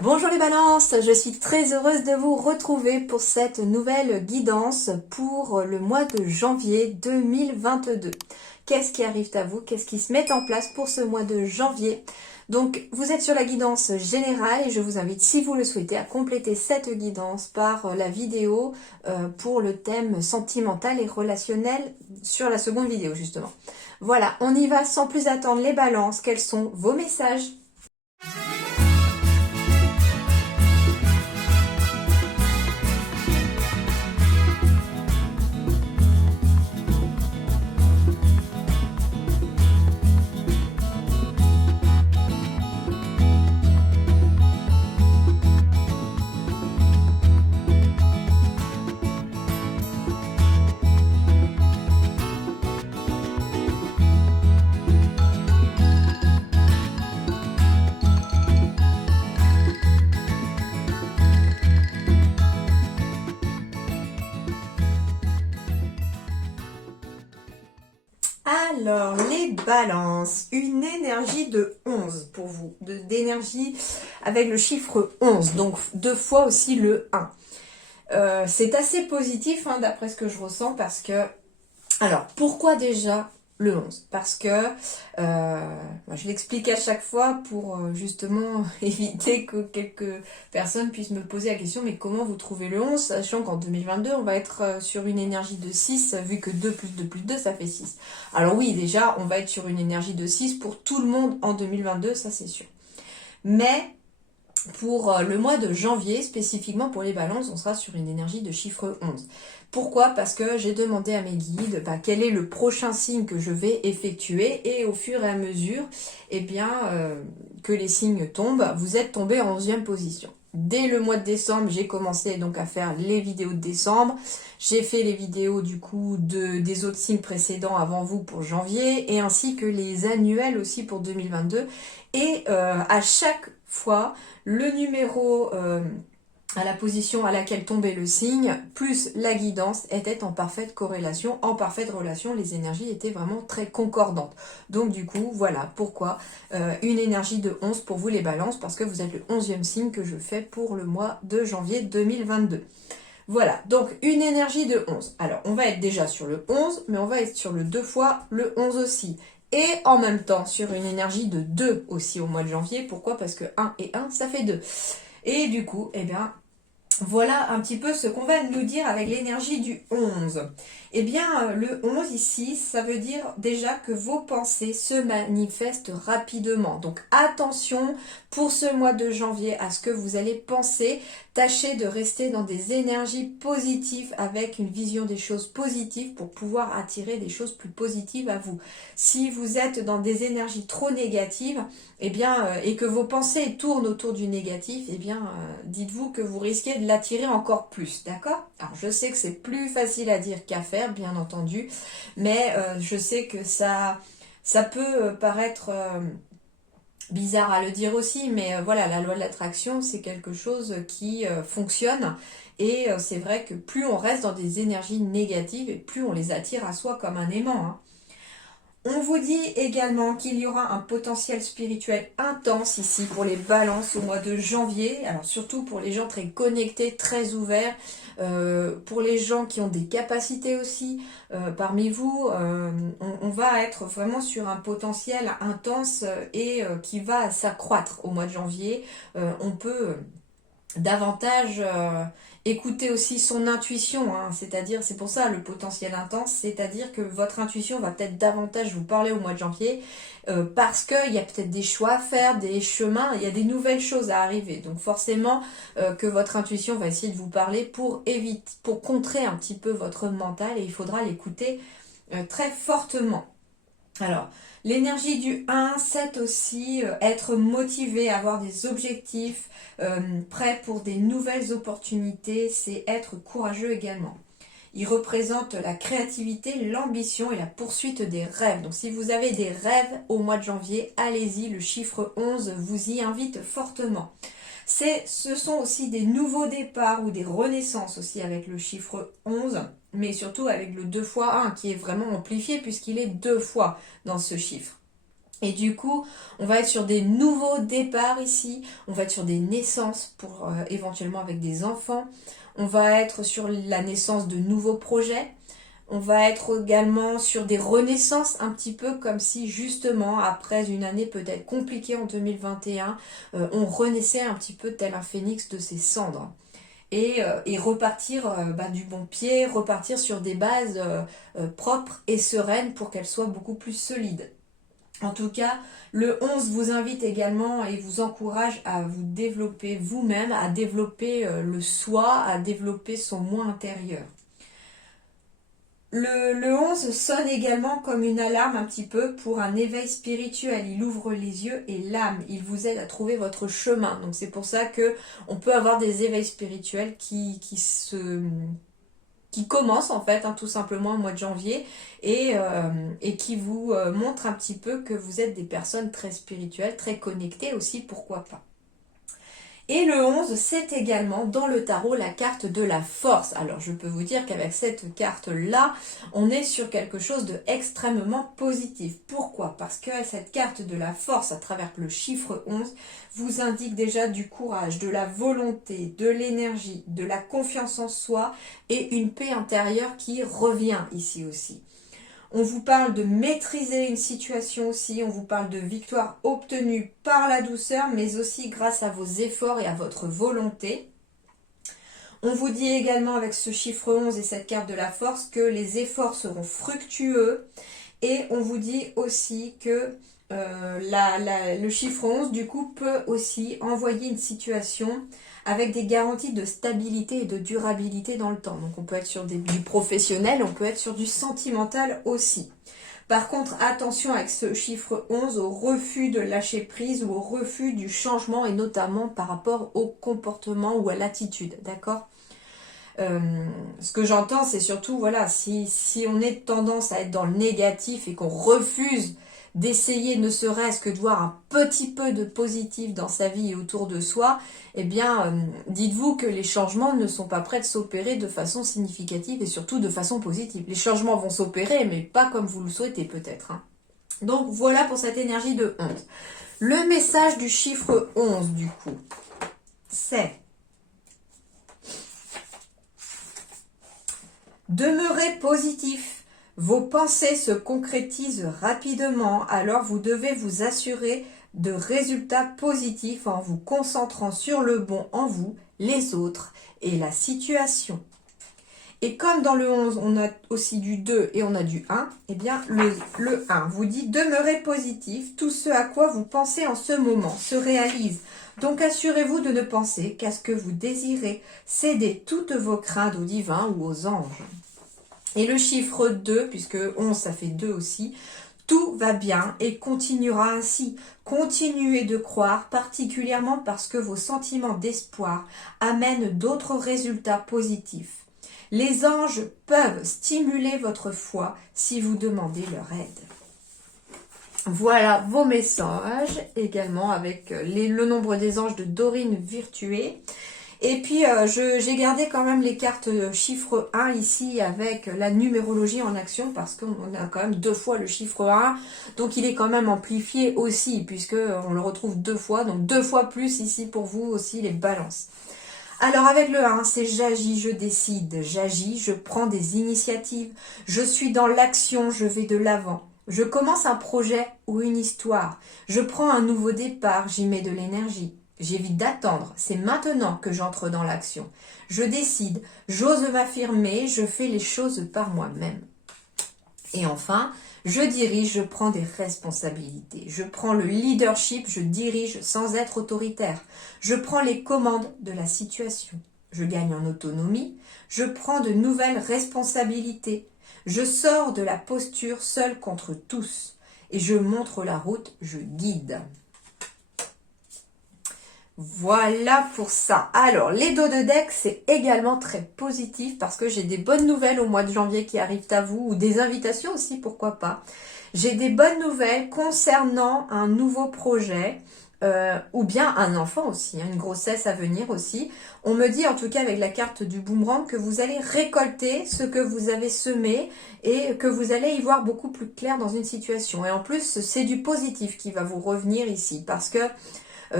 Bonjour les balances, je suis très heureuse de vous retrouver pour cette nouvelle guidance pour le mois de janvier 2022. Qu'est-ce qui arrive à vous? Qu'est-ce qui se met en place pour ce mois de janvier? Donc vous êtes sur la guidance générale et je vous invite, si vous le souhaitez, à compléter cette guidance par la vidéo pour le thème sentimental et relationnel sur la seconde vidéo justement. Voilà, on y va sans plus attendre les balances. Quels sont vos messages? Alors, les balances, une énergie de 11 pour vous, d'énergie avec le chiffre 11, donc deux fois aussi le 1. C'est assez positif d'après ce que je ressens parce que... Alors, pourquoi déjà le 11? Parce que, je l'explique à chaque fois pour justement éviter que quelques personnes puissent me poser la question, mais comment vous trouvez le 11, sachant qu'en 2022, on va être sur une énergie de 6, vu que 2 plus 2 plus 2, ça fait 6. Alors oui, déjà, on va être sur une énergie de 6 pour tout le monde en 2022, ça c'est sûr. Mais... pour le mois de janvier, spécifiquement pour les balances, on sera sur une énergie de chiffre 11. Pourquoi? Parce que j'ai demandé à mes guides quel est le prochain signe que je vais effectuer et au fur et à mesure que les signes tombent, vous êtes tombé en 11e position. Dès le mois de décembre, j'ai commencé donc à faire les vidéos de décembre. J'ai fait les vidéos du coup des autres signes précédents avant vous pour janvier et ainsi que les annuels aussi pour 2022. Et à chaque fois, le numéro à la position à laquelle tombait le signe, plus la guidance était en parfaite corrélation, en parfaite relation, les énergies étaient vraiment très concordantes. Donc du coup, voilà pourquoi une énergie de 11 pour vous les balances, parce que vous êtes le 11e signe que je fais pour le mois de janvier 2022. Voilà, donc une énergie de 11. Alors, on va être déjà sur le 11, mais on va être sur le 2 fois le 11 aussi. Et en même temps, sur une énergie de 2 aussi au mois de janvier. Pourquoi? Parce que 1 et 1, ça fait 2. Et du coup, voilà un petit peu ce qu'on va nous dire avec l'énergie du 11. Le 11 ici, ça veut dire déjà que vos pensées se manifestent rapidement. Donc attention pour ce mois de janvier à ce que vous allez penser. Tâchez de rester dans des énergies positives avec une vision des choses positives pour pouvoir attirer des choses plus positives à vous. Si vous êtes dans des énergies trop négatives, et que vos pensées tournent autour du négatif, dites-vous que vous risquez de l'attirer encore plus, d'accord? Alors je sais que c'est plus facile à dire qu'à faire, bien entendu, mais je sais que ça peut paraître bizarre à le dire aussi, mais voilà, la loi de l'attraction, c'est quelque chose qui fonctionne, et c'est vrai que plus on reste dans des énergies négatives, et plus on les attire à soi comme un aimant, hein. On vous dit également qu'il y aura un potentiel spirituel intense ici pour les balances au mois de janvier. Alors surtout pour les gens très connectés, très ouverts, pour les gens qui ont des capacités aussi parmi vous. On va être vraiment sur un potentiel intense et qui va s'accroître au mois de janvier. On peut davantage écouter aussi son intuition, hein. C'est-à-dire, c'est pour ça le potentiel intense, c'est-à-dire que votre intuition va peut-être davantage vous parler au mois de janvier parce qu'il y a peut-être des choix à faire, des chemins, il y a des nouvelles choses à arriver. Donc forcément que votre intuition va essayer de vous parler pour contrer un petit peu votre mental, et il faudra l'écouter très fortement. Alors, l'énergie du 1, c'est aussi être motivé, avoir des objectifs, prêt pour des nouvelles opportunités, c'est être courageux également. Il représente la créativité, l'ambition et la poursuite des rêves. Donc si vous avez des rêves au mois de janvier, allez-y, le chiffre 11 vous y invite fortement. Ce sont aussi des nouveaux départs ou des renaissances aussi avec le chiffre 11, mais surtout avec le 2 fois 1 qui est vraiment amplifié puisqu'il est 2 fois dans ce chiffre. Et du coup, on va être sur des nouveaux départs ici, on va être sur des naissances pour éventuellement avec des enfants, on va être sur la naissance de nouveaux projets, on va être également sur des renaissances, un petit peu comme si justement, après une année peut-être compliquée en 2021, on renaissait un petit peu tel un phénix de ses cendres. Et repartir du bon pied, repartir sur des bases propres et sereines pour qu'elles soient beaucoup plus solides. En tout cas, le 11 vous invite également et vous encourage à vous développer vous-même, à développer le soi, à développer son moi intérieur. Le 11 sonne également comme une alarme un petit peu pour un éveil spirituel. Il ouvre les yeux et l'âme. Il vous aide à trouver votre chemin. Donc c'est pour ça que on peut avoir des éveils spirituels qui commencent en fait, tout simplement au mois de janvier et qui vous montrent un petit peu que vous êtes des personnes très spirituelles, très connectées aussi, pourquoi pas. Et le 11, c'est également dans le tarot la carte de la force. Alors je peux vous dire qu'avec cette carte-là, on est sur quelque chose d'extrêmement positif. Pourquoi? Parce que cette carte de la force, à travers le chiffre 11, vous indique déjà du courage, de la volonté, de l'énergie, de la confiance en soi et une paix intérieure qui revient ici aussi. On vous parle de maîtriser une situation aussi, on vous parle de victoire obtenue par la douceur, mais aussi grâce à vos efforts et à votre volonté. On vous dit également avec ce chiffre 11 et cette carte de la force que les efforts seront fructueux. Et on vous dit aussi que le chiffre 11 du coup peut aussi envoyer une situation avec des garanties de stabilité et de durabilité dans le temps. Donc on peut être sur du professionnel, on peut être sur du sentimental aussi. Par contre, attention avec ce chiffre 11 au refus de lâcher prise ou au refus du changement et notamment par rapport au comportement ou à l'attitude, d'accord ? Ce que j'entends, c'est surtout, voilà, si on est tendance à être dans le négatif et qu'on refuse d'essayer ne serait-ce que de voir un petit peu de positif dans sa vie et autour de soi, eh bien, dites-vous que les changements ne sont pas prêts de s'opérer de façon significative et surtout de façon positive. Les changements vont s'opérer, mais pas comme vous le souhaitez peut-être. Donc voilà pour cette énergie de 11. Le message du chiffre 11, du coup, c'est... Demeurez positif. Vos pensées se concrétisent rapidement, alors vous devez vous assurer de résultats positifs en vous concentrant sur le bon en vous, les autres et la situation. Et comme dans le 11, on a aussi du 2 et on a du 1, eh bien le 1 vous dit demeurez positif, tout ce à quoi vous pensez en ce moment se réalise. Donc assurez-vous de ne penser qu'à ce que vous désirez, cédez toutes vos craintes au divin ou aux anges. Et le chiffre 2, puisque 11 ça fait 2 aussi, tout va bien et continuera ainsi. Continuez de croire, particulièrement parce que vos sentiments d'espoir amènent d'autres résultats positifs. Les anges peuvent stimuler votre foi si vous demandez leur aide. Voilà vos messages, également avec le nombre des anges de Dorine Virtué. Et puis, j'ai gardé quand même les cartes chiffre 1 ici avec la numérologie en action parce qu'on a quand même 2 fois le chiffre 1. Donc, il est quand même amplifié aussi puisqu'on le retrouve 2 fois. Donc, 2 fois plus ici pour vous aussi les balances. Alors, avec le 1, c'est j'agis, je décide. J'agis, je prends des initiatives. Je suis dans l'action, je vais de l'avant. Je commence un projet ou une histoire. Je prends un nouveau départ, j'y mets de l'énergie. J'évite d'attendre, c'est maintenant que j'entre dans l'action. Je décide, j'ose m'affirmer, je fais les choses par moi-même. Et enfin, je dirige, je prends des responsabilités. Je prends le leadership, je dirige sans être autoritaire. Je prends les commandes de la situation. Je gagne en autonomie, je prends de nouvelles responsabilités. Je sors de la posture seule contre tous. Et je montre la route, je guide. Voilà pour ça. Alors, les dos de deck, c'est également très positif parce que j'ai des bonnes nouvelles au mois de janvier qui arrivent à vous ou des invitations aussi, pourquoi pas. J'ai des bonnes nouvelles concernant un nouveau projet ou bien un enfant aussi, hein, une grossesse à venir aussi. On me dit en tout cas avec la carte du boomerang que vous allez récolter ce que vous avez semé et que vous allez y voir beaucoup plus clair dans une situation. Et en plus, c'est du positif qui va vous revenir ici parce que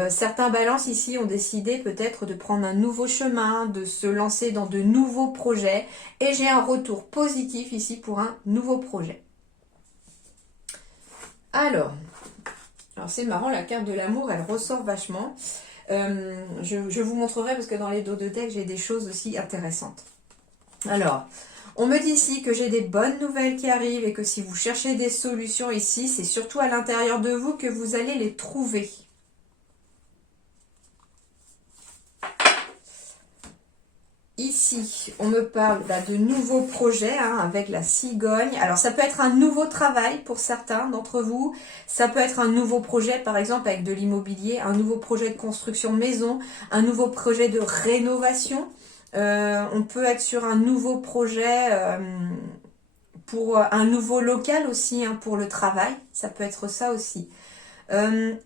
certains balances ici ont décidé peut-être de prendre un nouveau chemin, de se lancer dans de nouveaux projets et j'ai un retour positif ici pour un nouveau projet. Alors c'est marrant, la carte de l'amour, elle ressort vachement. Je vous montrerai parce que dans les dos de deck, j'ai des choses aussi intéressantes. Alors, on me dit ici que j'ai des bonnes nouvelles qui arrivent et que si vous cherchez des solutions ici, c'est surtout à l'intérieur de vous que vous allez les trouver. Ici, on me parle de nouveaux projets avec la cigogne. Alors, ça peut être un nouveau travail pour certains d'entre vous. Ça peut être un nouveau projet, par exemple, avec de l'immobilier, un nouveau projet de construction maison, un nouveau projet de rénovation. On peut être sur un nouveau projet pour un nouveau local aussi, pour le travail. Ça peut être ça aussi.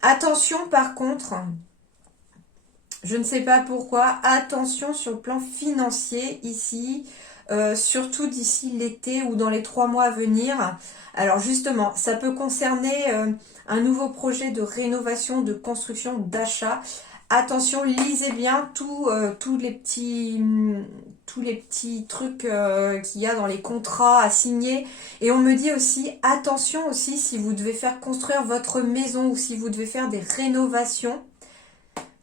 Attention, par contre... Je ne sais pas pourquoi. Attention sur le plan financier ici, surtout d'ici l'été ou dans les 3 mois à venir. Alors justement, ça peut concerner un nouveau projet de rénovation, de construction, d'achat. Attention, lisez bien tous les petits trucs qu'il y a dans les contrats à signer. Et on me dit aussi, attention aussi si vous devez faire construire votre maison ou si vous devez faire des rénovations.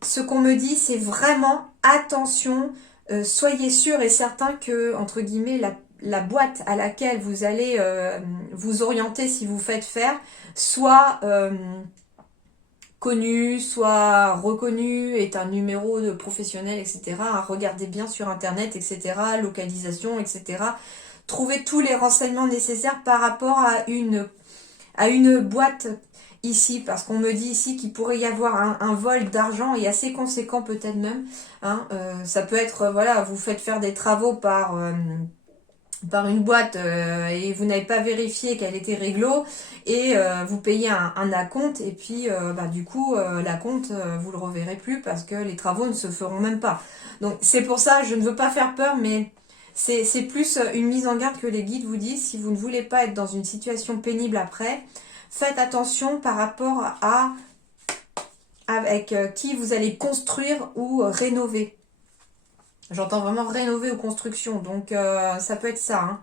Ce qu'on me dit, c'est vraiment attention, soyez sûr et certain que, entre guillemets, la boîte à laquelle vous allez vous orienter si vous faites faire, soit connue, soit reconnue, est un numéro de professionnel, etc. Regardez bien sur Internet, etc. Localisation, etc. Trouvez tous les renseignements nécessaires par rapport à une boîte ici, parce qu'on me dit ici qu'il pourrait y avoir un vol d'argent et assez conséquent peut-être même. Ça peut être, voilà, vous faites faire des travaux par une boîte et vous n'avez pas vérifié qu'elle était réglo et vous payez un acompte et puis du coup l'acompte vous le reverrez plus parce que les travaux ne se feront même pas. Donc c'est pour ça, je ne veux pas faire peur, mais c'est plus une mise en garde que les guides vous disent. Si vous ne voulez pas être dans une situation pénible après, faites attention par rapport à avec qui vous allez construire ou rénover. J'entends vraiment rénover ou construction, donc ça peut être ça.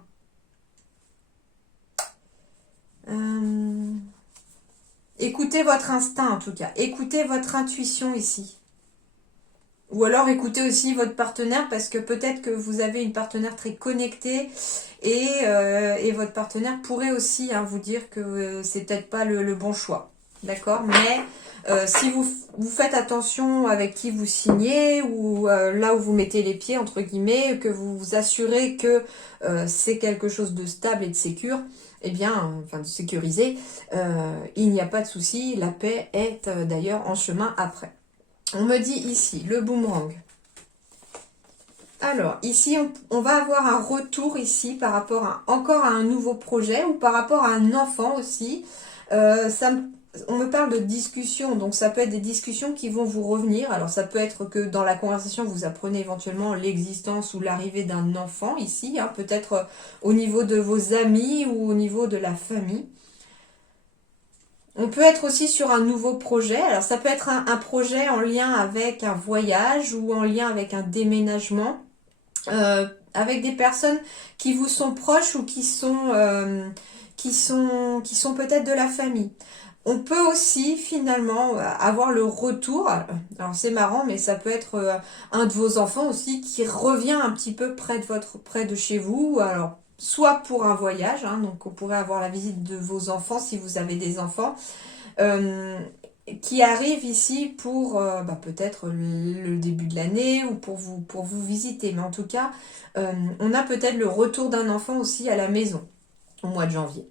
Écoutez votre instinct en tout cas, écoutez votre intuition ici. Ou alors écoutez aussi votre partenaire parce que peut-être que vous avez une partenaire très connectée et votre partenaire pourrait aussi vous dire que c'est peut-être pas le bon choix. D'accord? Mais si vous faites attention avec qui vous signez ou là où vous mettez les pieds, entre guillemets, que vous vous assurez que c'est quelque chose de stable et de sécure, eh bien, enfin de sécurisé, il n'y a pas de souci. La paix est d'ailleurs en chemin après. On me dit ici, le boomerang. Alors, ici, on va avoir un retour ici par rapport encore à un nouveau projet ou par rapport à un enfant aussi. On me parle de discussion, donc ça peut être des discussions qui vont vous revenir. Alors, ça peut être que dans la conversation, vous apprenez éventuellement l'existence ou l'arrivée d'un enfant ici, peut-être au niveau de vos amis ou au niveau de la famille. On peut être aussi sur un nouveau projet. Alors ça peut être un projet en lien avec un voyage ou en lien avec un déménagement, avec des personnes qui vous sont proches ou qui sont peut-être de la famille. On peut aussi finalement avoir le retour, alors c'est marrant, mais ça peut être un de vos enfants aussi qui revient un petit peu près de chez vous, alors soit pour un voyage, donc on pourrait avoir la visite de vos enfants si vous avez des enfants, qui arrivent ici pour peut-être le début de l'année ou pour vous visiter. Mais en tout cas, on a peut-être le retour d'un enfant aussi à la maison au mois de janvier.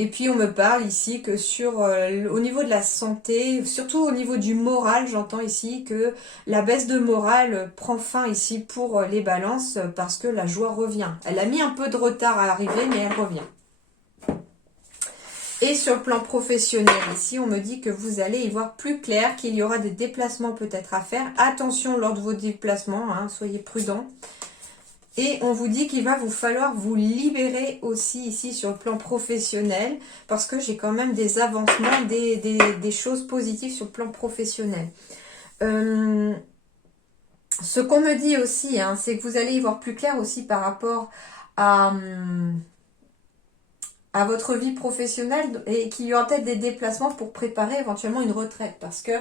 Et puis on me parle ici que au niveau de la santé, surtout au niveau du moral, j'entends ici que la baisse de morale prend fin ici pour les balances parce que la joie revient. Elle a mis un peu de retard à arriver, mais elle revient. Et sur le plan professionnel, ici, on me dit que vous allez y voir plus clair, qu'il y aura des déplacements peut-être à faire. Attention lors de vos déplacements, hein, soyez prudents. Et on vous dit qu'il va vous falloir vous libérer aussi ici sur le plan professionnel, parce que j'ai quand même des avancements, des choses positives sur le plan professionnel. Ce qu'on me dit aussi, hein, c'est que vous allez y voir plus clair aussi par rapport à votre vie professionnelle et qu'il y aura peut-être des déplacements pour préparer éventuellement une retraite. Parce que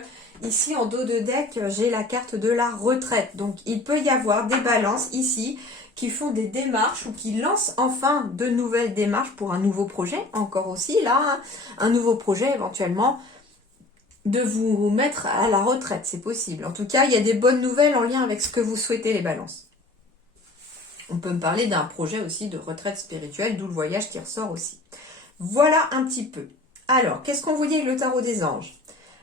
ici, en dos de deck, j'ai la carte de la retraite. Donc, il peut y avoir des balances ici qui font des démarches ou qui lancent enfin de nouvelles démarches pour un nouveau projet. Encore aussi, là, hein, un nouveau projet éventuellement de vous mettre à la retraite. C'est possible. En tout cas, il y a des bonnes nouvelles en lien avec ce que vous souhaitez, les balances. On peut me parler d'un projet aussi de retraite spirituelle, d'où le voyage qui ressort aussi. Voilà un petit peu. Alors, qu'est-ce qu'on vous dit avec le tarot des anges?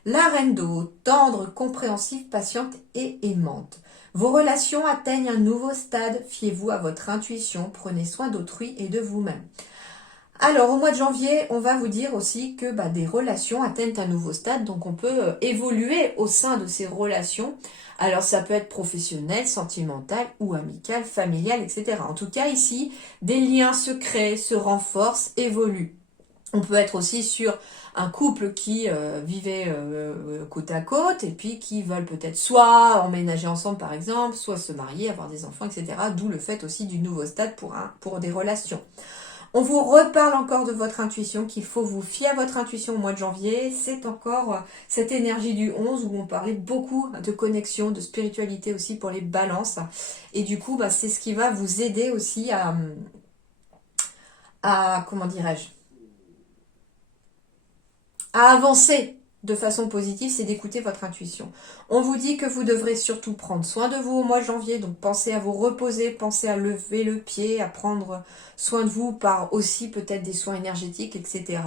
La reine d'eau, tendre, compréhensive, patiente et aimante. Vos relations atteignent un nouveau stade. Fiez-vous à votre intuition. Prenez soin d'autrui et de vous-même. Alors, au mois de janvier, on va vous dire aussi que des relations atteignent un nouveau stade. Donc, on peut évoluer au sein de ces relations. Alors, ça peut être professionnel, sentimental ou amical, familial, etc. En tout cas, ici, des liens se créent, se renforcent, évoluent. On peut être aussi sur un couple qui vivait côte à côte et puis qui veulent peut-être soit emménager ensemble par exemple, soit se marier, avoir des enfants, etc. D'où le fait aussi du nouveau stade pour des relations. On vous reparle encore de votre intuition, qu'il faut vous fier à votre intuition au mois de janvier. C'est encore cette énergie du 11 où on parlait beaucoup de connexion, de spiritualité aussi pour les balances. Et du coup, c'est ce qui va vous aider aussi à comment dirais-je, à avancer de façon positive, c'est d'écouter votre intuition. On vous dit que vous devrez surtout prendre soin de vous au mois de janvier, donc pensez à vous reposer, pensez à lever le pied, à prendre soin de vous par aussi peut-être des soins énergétiques, etc.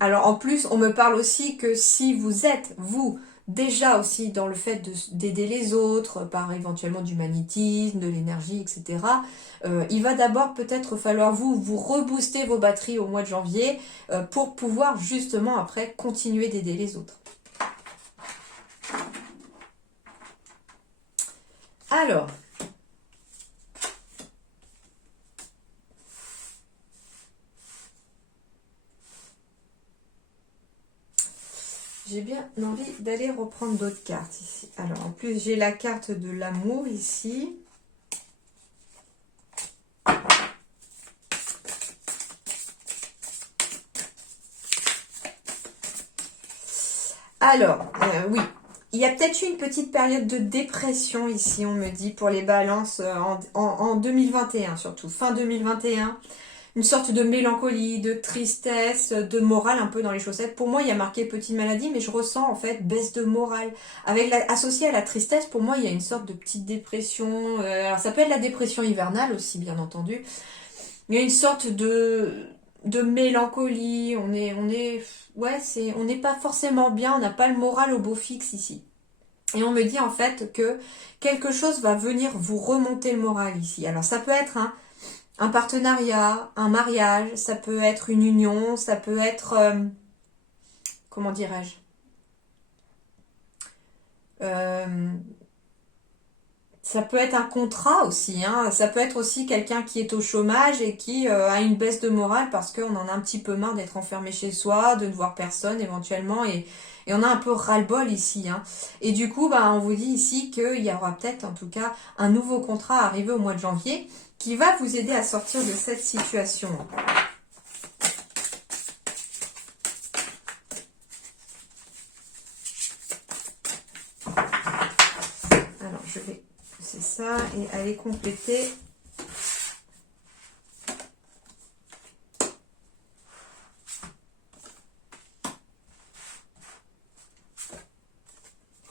Alors en plus, on me parle aussi que si vous êtes, vous, déjà aussi dans le fait d'aider les autres, par éventuellement du magnétisme, de l'énergie, etc., il va d'abord peut-être falloir vous rebooster vos batteries au mois de janvier pour pouvoir justement après continuer d'aider les autres. Alors, j'ai bien envie d'aller reprendre d'autres cartes ici. Alors, en plus, j'ai la carte de l'amour ici. Alors, oui, il y a peut-être eu une petite période de dépression ici, on me dit, pour les balances en 2021 surtout, fin 2021. Une sorte de mélancolie, de tristesse, de morale un peu dans les chaussettes. Pour moi, il y a marqué petite maladie, mais je ressens en fait baisse de morale. Associé à la tristesse, pour moi, il y a une sorte de petite dépression. Alors ça peut être la dépression hivernale aussi, bien entendu. Il y a une sorte de mélancolie. On n'est pas forcément bien. On n'a pas le moral au beau fixe ici. Et on me dit en fait que quelque chose va venir vous remonter le moral ici. Alors ça peut être un partenariat, un mariage, ça peut être une union, ça peut être, comment dirais-je, ça peut être un contrat aussi, hein. Ça peut être aussi quelqu'un qui est au chômage et qui a une baisse de morale parce qu'on en a un petit peu marre d'être enfermé chez soi, de ne voir personne éventuellement et on a un peu ras-le-bol ici, hein. Et du coup, on vous dit ici qu'il y aura peut-être en tout cas un nouveau contrat arrivé au mois de janvier qui va vous aider à sortir de cette situation. Alors, je vais pousser ça et aller compléter.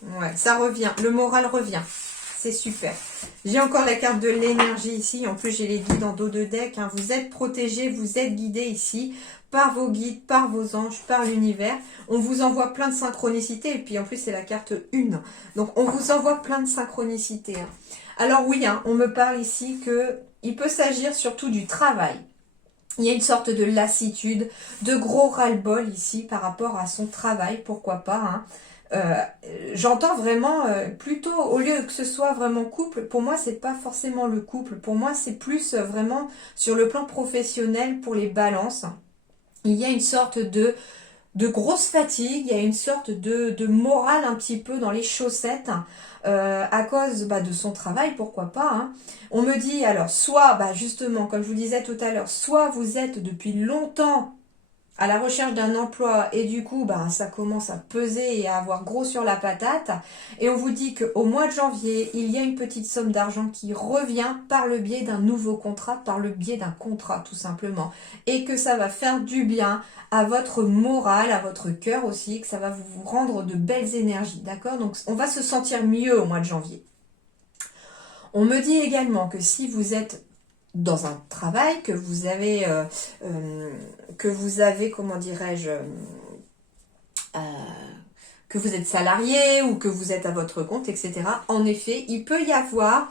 Ouais, ça revient. Le moral revient. C'est super. J'ai encore la carte de l'énergie ici. En plus, j'ai les guides en dos de deck, hein. Vous êtes protégés, vous êtes guidés ici par vos guides, par vos anges, par l'univers. On vous envoie plein de synchronicités. Et puis, en plus, c'est la carte 1. Donc, on vous envoie plein de synchronicités, hein. Alors, oui, hein, on me parle ici qu'il peut s'agir surtout du travail. Il y a une sorte de lassitude, de gros ras-le-bol ici par rapport à son travail, pourquoi pas, hein. J'entends vraiment plutôt, au lieu que ce soit vraiment couple, pour moi c'est pas forcément le couple, pour moi c'est plus vraiment sur le plan professionnel pour les balances. Il y a une sorte de grosse fatigue, il y a une sorte de morale un petit peu dans les chaussettes à cause de son travail, pourquoi pas, hein. On me dit alors soit justement comme je vous disais tout à l'heure, soit vous êtes depuis longtemps à la recherche d'un emploi et du coup ça commence à peser et à avoir gros sur la patate et on vous dit qu'au mois de janvier il y a une petite somme d'argent qui revient par le biais d'un nouveau contrat, par le biais d'un contrat tout simplement, et que ça va faire du bien à votre morale, à votre cœur aussi, que ça va vous rendre de belles énergies, d'accord? Donc on va se sentir mieux au mois de janvier. On me dit également que si vous êtes dans un travail, que vous avez, comment dirais-je, que vous êtes salarié ou que vous êtes à votre compte, etc. En effet, il peut y avoir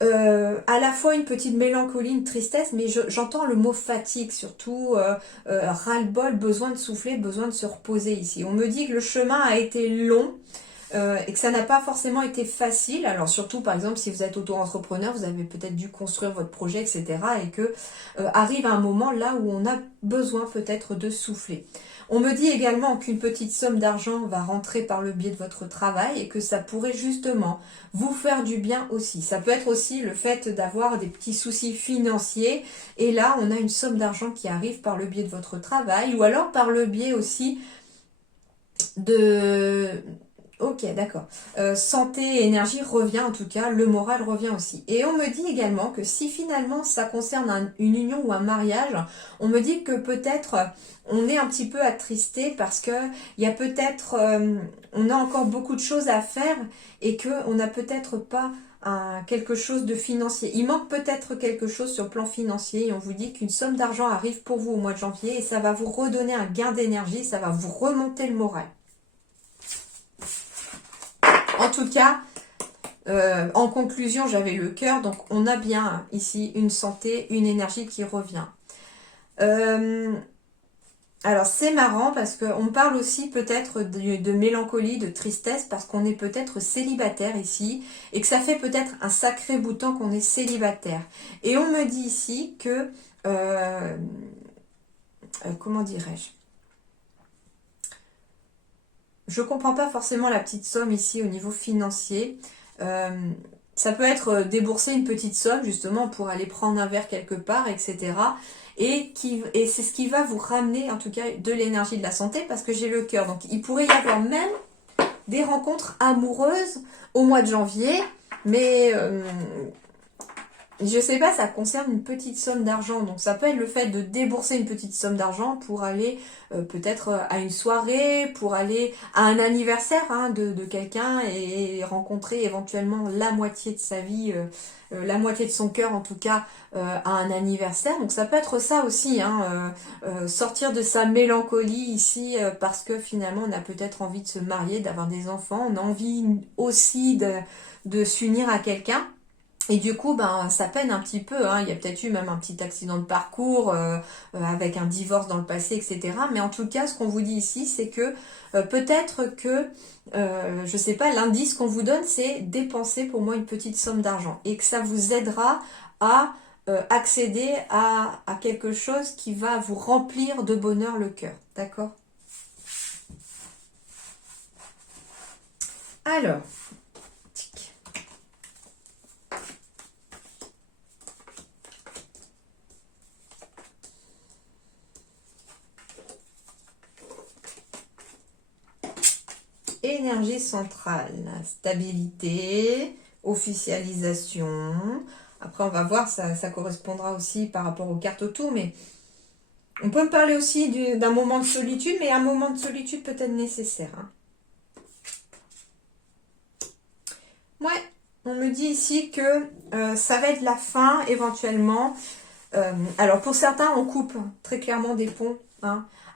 à la fois une petite mélancolie, une tristesse, mais j'entends le mot fatigue surtout, ras-le-bol, besoin de souffler, besoin de se reposer ici. On me dit que le chemin a été long, et que ça n'a pas forcément été facile. Alors surtout par exemple si vous êtes auto-entrepreneur, vous avez peut-être dû construire votre projet, etc. Et que arrive un moment là où on a besoin peut-être de souffler. On me dit également qu'une petite somme d'argent va rentrer par le biais de votre travail et que ça pourrait justement vous faire du bien aussi. Ça peut être aussi le fait d'avoir des petits soucis financiers et là on a une somme d'argent qui arrive par le biais de votre travail ou alors par le biais aussi de... Ok, d'accord. Santé et énergie revient en tout cas, le moral revient aussi. Et on me dit également que si finalement ça concerne une union ou un mariage, on me dit que peut-être on est un petit peu attristé parce que il y a peut-être, on a encore beaucoup de choses à faire et que on n'a peut-être pas quelque chose de financier. Il manque peut-être quelque chose sur le plan financier et on vous dit qu'une somme d'argent arrive pour vous au mois de janvier et ça va vous redonner un gain d'énergie, ça va vous remonter le moral. En tout cas, en conclusion, j'avais le cœur, donc on a bien ici une santé, une énergie qui revient. Alors c'est marrant parce qu'on parle aussi peut-être de mélancolie, de tristesse, parce qu'on est peut-être célibataire ici, et que ça fait peut-être un sacré bout de temps qu'on est célibataire. Et on me dit ici que, comment dirais-je ? Je comprends pas forcément la petite somme ici au niveau financier. Ça peut être débourser une petite somme justement pour aller prendre un verre quelque part, etc. Et c'est ce qui va vous ramener en tout cas de l'énergie, de la santé, parce que j'ai le cœur. Donc il pourrait y avoir même des rencontres amoureuses au mois de janvier, mais je sais pas, ça concerne une petite somme d'argent. Donc ça peut être le fait de débourser une petite somme d'argent pour aller peut-être à une soirée, pour aller à un anniversaire de quelqu'un et rencontrer éventuellement la moitié de sa vie, la moitié de son cœur en tout cas, à un anniversaire. Donc ça peut être ça aussi, sortir de sa mélancolie ici parce que finalement on a peut-être envie de se marier, d'avoir des enfants, on a envie aussi de s'unir à quelqu'un. Et du coup, ça peine un petit peu, hein. Il y a peut-être eu même un petit accident de parcours avec un divorce dans le passé, etc. Mais en tout cas, ce qu'on vous dit ici, c'est que peut-être que, je sais pas, l'indice qu'on vous donne, c'est dépenser pour moi une petite somme d'argent. Et que ça vous aidera à accéder à quelque chose qui va vous remplir de bonheur le cœur. D'accord ? Alors... énergie centrale, stabilité, officialisation. Après, on va voir, ça correspondra aussi par rapport aux cartes autour, mais on peut me parler aussi d'un moment de solitude, mais un moment de solitude peut-être nécessaire. Ouais, on me dit ici que ça va être la fin, éventuellement. Alors, pour certains, on coupe très clairement des ponts,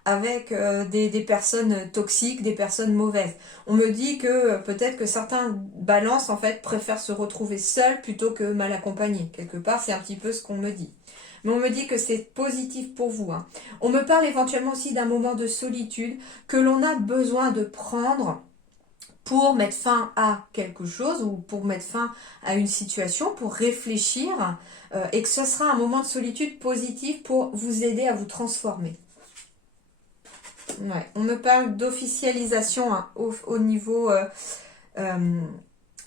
avec des personnes toxiques, des personnes mauvaises. On me dit que peut-être que certains balances en fait préfèrent se retrouver seuls plutôt que mal accompagnés. Quelque part, c'est un petit peu ce qu'on me dit. mais on me dit que c'est positif pour vous. Hein. On me parle éventuellement aussi d'un moment de solitude que l'on a besoin de prendre pour mettre fin à quelque chose ou pour mettre fin à une situation, pour réfléchir, et que ce sera un moment de solitude positif pour vous aider à vous transformer. Ouais, on me parle d'officialisation hein, au niveau...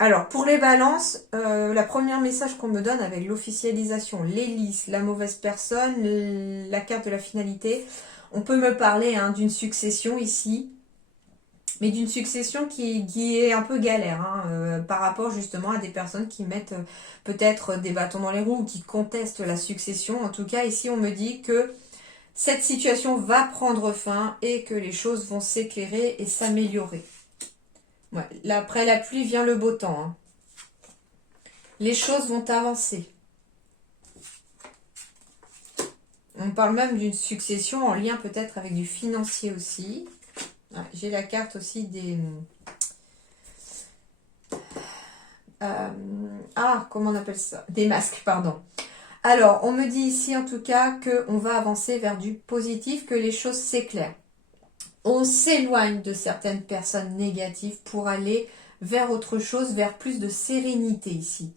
alors, pour les balances, la première message qu'on me donne avec l'officialisation, l'hélice, la mauvaise personne, la carte de la finalité, on peut me parler hein, d'une succession ici, mais d'une succession qui est un peu galère hein, par rapport justement à des personnes qui mettent peut-être des bâtons dans les roues ou qui contestent la succession. En tout cas, ici, on me dit que cette situation va prendre fin et que les choses vont s'éclairer et s'améliorer. Ouais, là, après la pluie vient le beau temps. Hein. Les choses vont avancer. On parle même d'une succession en lien peut-être avec du financier aussi. Ouais, j'ai la carte aussi des... comment on appelle ça? Des masques, pardon. Alors, on me dit ici en tout cas qu'on va avancer vers du positif, que les choses s'éclairent. On s'éloigne de certaines personnes négatives pour aller vers autre chose, vers plus de sérénité ici.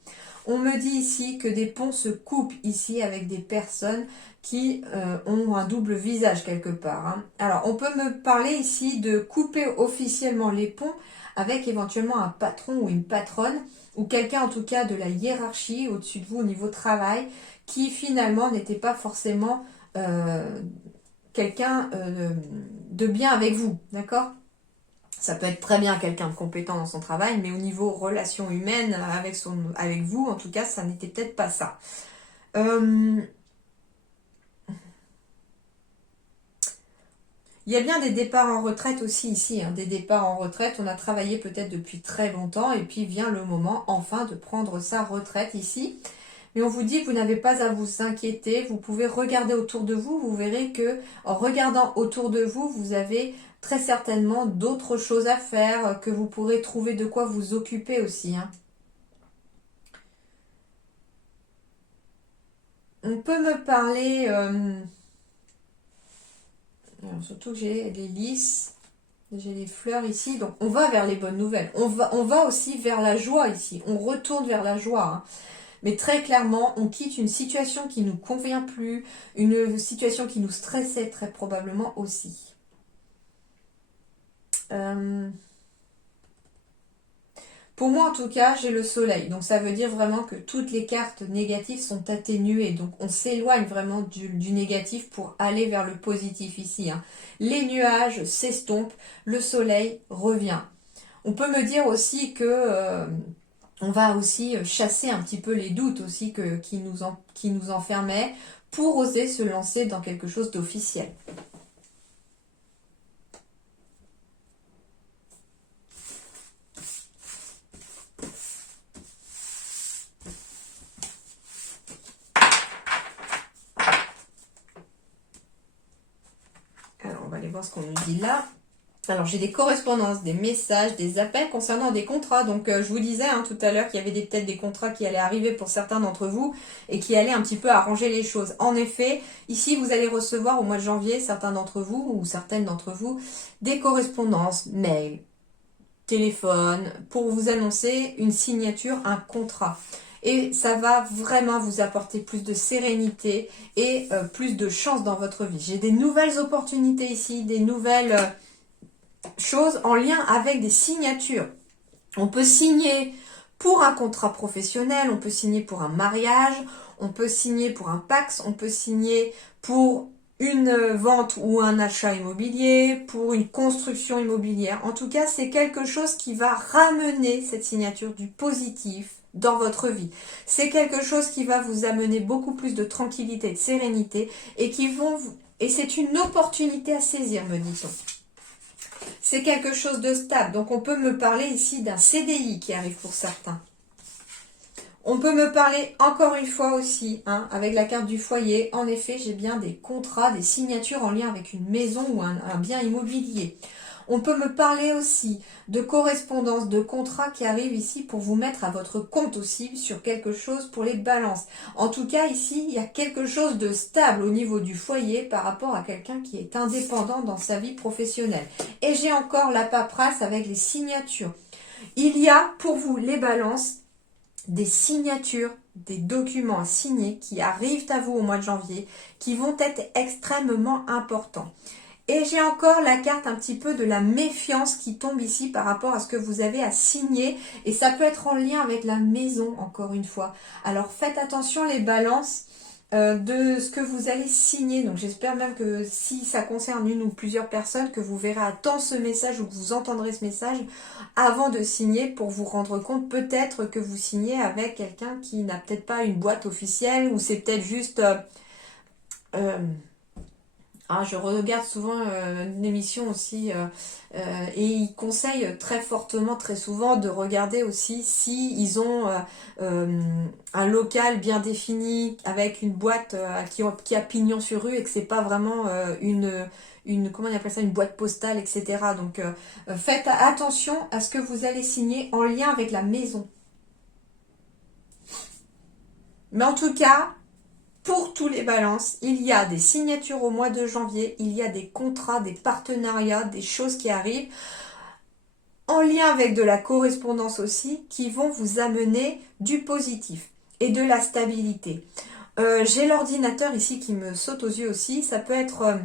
On me dit ici que des ponts se coupent ici avec des personnes qui ont un double visage quelque part. Hein. Alors, on peut me parler ici de couper officiellement les ponts avec éventuellement un patron ou une patronne ou quelqu'un en tout cas de la hiérarchie au-dessus de vous au niveau travail qui finalement n'était pas forcément quelqu'un de bien avec vous, d'accord? Ça peut être très bien quelqu'un de compétent dans son travail, mais au niveau relations humaines avec vous, en tout cas, ça n'était peut-être pas ça. Il y a bien des départs en retraite aussi ici, hein, des départs en retraite. On a travaillé peut-être depuis très longtemps et puis vient le moment enfin de prendre sa retraite ici. Mais on vous dit que vous n'avez pas à vous inquiéter, vous pouvez regarder autour de vous, vous verrez que en regardant autour de vous, vous avez très certainement d'autres choses à faire, que vous pourrez trouver de quoi vous occuper aussi. Hein. On peut me parler... alors, surtout que j'ai les lys, j'ai les fleurs ici, donc on va vers les bonnes nouvelles. On va aussi vers la joie ici, on retourne vers la joie. Hein. Mais très clairement, on quitte une situation qui ne nous convient plus, une situation qui nous stressait très probablement aussi. Pour moi, en tout cas, j'ai le soleil. Donc, ça veut dire vraiment que toutes les cartes négatives sont atténuées. Donc, on s'éloigne vraiment du négatif pour aller vers le positif ici. Hein. Les nuages s'estompent, le soleil revient. On peut me dire aussi que... on va aussi chasser un petit peu les doutes aussi qui nous enfermaient pour oser se lancer dans quelque chose d'officiel. Alors, on va aller voir ce qu'on nous dit là. Alors, j'ai des correspondances, des messages, des appels concernant des contrats. Donc, je vous disais hein, tout à l'heure qu'il y avait peut-être des contrats qui allaient arriver pour certains d'entre vous et qui allaient un petit peu arranger les choses. En effet, ici, vous allez recevoir au mois de janvier, certains d'entre vous ou certaines d'entre vous, des correspondances, mails, téléphone, pour vous annoncer une signature, un contrat. Et ça va vraiment vous apporter plus de sérénité et plus de chance dans votre vie. J'ai des nouvelles opportunités ici, des nouvelles... choses en lien avec des signatures. On peut signer pour un contrat professionnel, on peut signer pour un mariage, on peut signer pour un Pacs, on peut signer pour une vente ou un achat immobilier, pour une construction immobilière. En tout cas, c'est quelque chose qui va ramener cette signature du positif dans votre vie. C'est quelque chose qui va vous amener beaucoup plus de tranquillité, de sérénité et c'est une opportunité à saisir, me dit-on. C'est quelque chose de stable. Donc, on peut me parler ici d'un CDI qui arrive pour certains. On peut me parler encore une fois aussi, hein, avec la carte du foyer. En effet, j'ai bien des contrats, des signatures en lien avec une maison ou un bien immobilier. On peut me parler aussi de correspondance, de contrats qui arrivent ici pour vous mettre à votre compte aussi sur quelque chose pour les balances. En tout cas, ici, il y a quelque chose de stable au niveau du foyer par rapport à quelqu'un qui est indépendant dans sa vie professionnelle. Et j'ai encore la paperasse avec les signatures. Il y a pour vous, les balances, des signatures, des documents à signer qui arrivent à vous au mois de janvier, qui vont être extrêmement importants. Et j'ai encore la carte un petit peu de la méfiance qui tombe ici par rapport à ce que vous avez à signer. Et ça peut être en lien avec la maison, encore une fois. Alors faites attention les balances de ce que vous allez signer. Donc j'espère même que si ça concerne une ou plusieurs personnes, que vous verrez à temps ce message ou que vous entendrez ce message avant de signer pour vous rendre compte peut-être que vous signez avec quelqu'un qui n'a peut-être pas une boîte officielle ou c'est peut-être juste... je regarde souvent une émission aussi et ils conseillent très fortement, très souvent de regarder aussi si ils ont un local bien défini avec une boîte qui a pignon sur rue et que c'est pas vraiment comment on appelle ça, une boîte postale, etc. Donc faites attention à ce que vous allez signer en lien avec la maison. Mais en tout cas, pour tous les balances, il y a des signatures au mois de janvier, il y a des contrats, des partenariats, des choses qui arrivent en lien avec de la correspondance aussi qui vont vous amener du positif et de la stabilité. J'ai l'ordinateur ici qui me saute aux yeux aussi. Ça peut être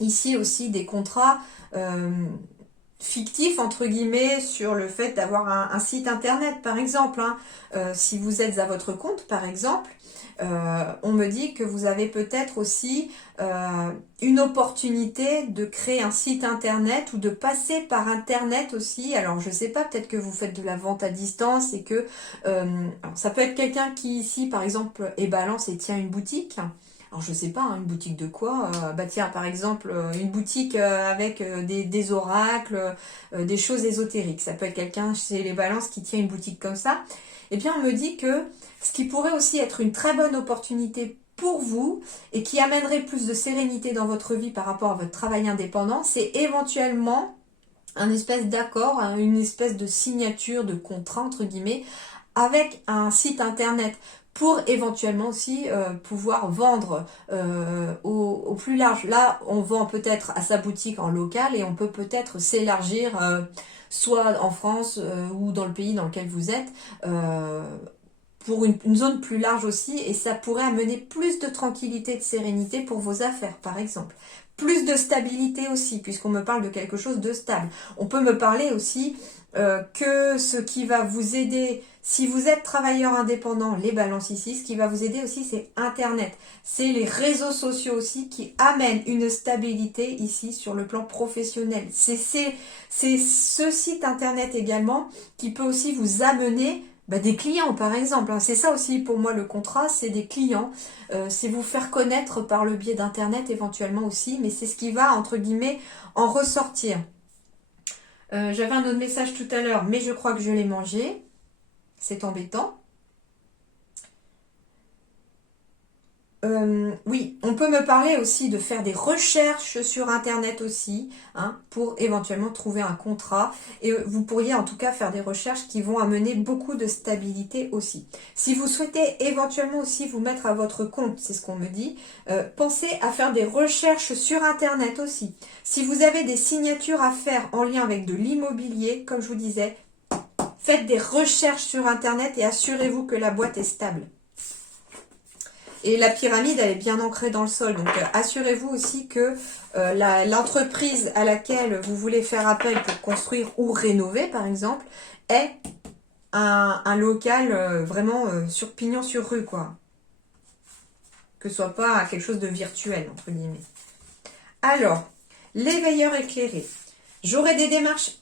ici aussi des contrats fictifs entre guillemets sur le fait d'avoir un site internet par exemple. Si vous êtes à votre compte par exemple, on me dit que vous avez peut-être aussi une opportunité de créer un site internet ou de passer par internet aussi. Alors je sais pas, peut-être que vous faites de la vente à distance et que alors, ça peut être quelqu'un qui ici par exemple est balance et tient une boutique. Alors je sais pas, une boutique de quoi tiens, par exemple, une boutique avec des oracles, des choses ésotériques. Ça peut être quelqu'un chez les balances qui tient une boutique comme ça. Eh bien, on me dit que ce qui pourrait aussi être une très bonne opportunité pour vous et qui amènerait plus de sérénité dans votre vie par rapport à votre travail indépendant, c'est éventuellement un espèce d'accord, une espèce de signature, de contrat, entre guillemets, avec un site internet pour éventuellement aussi pouvoir vendre au plus large. Là, on vend peut-être à sa boutique en local et on peut peut-être s'élargir soit en France ou dans le pays dans lequel vous êtes pour une zone plus large aussi et ça pourrait amener plus de tranquillité et de sérénité pour vos affaires par exemple. Plus de stabilité aussi puisqu'on me parle de quelque chose de stable. On peut me parler aussi que ce qui va vous aider, si vous êtes travailleur indépendant, les balances ici, ce qui va vous aider aussi c'est Internet. C'est les réseaux sociaux aussi qui amènent une stabilité ici sur le plan professionnel. C'est ce site Internet également qui peut aussi vous amener des clients par exemple. C'est ça aussi pour moi le contrat, c'est des clients. C'est vous faire connaître par le biais d'Internet éventuellement aussi, mais c'est ce qui va entre guillemets en ressortir. J'avais un autre message tout à l'heure, mais je crois que je l'ai mangé. C'est embêtant. Oui, on peut me parler aussi de faire des recherches sur Internet aussi, pour éventuellement trouver un contrat. Et vous pourriez en tout cas faire des recherches qui vont amener beaucoup de stabilité aussi. Si vous souhaitez éventuellement aussi vous mettre à votre compte, c'est ce qu'on me dit, pensez à faire des recherches sur Internet aussi. Si vous avez des signatures à faire en lien avec de l'immobilier, comme je vous disais, faites des recherches sur Internet et assurez-vous que la boîte est stable. Et la pyramide, elle est bien ancrée dans le sol. Donc, assurez-vous aussi que l'entreprise à laquelle vous voulez faire appel pour construire ou rénover, par exemple, est un local vraiment sur pignon sur rue, quoi. Que ce soit pas quelque chose de virtuel, entre guillemets. Alors, l'éveilleur éclairé. J'aurai des démarches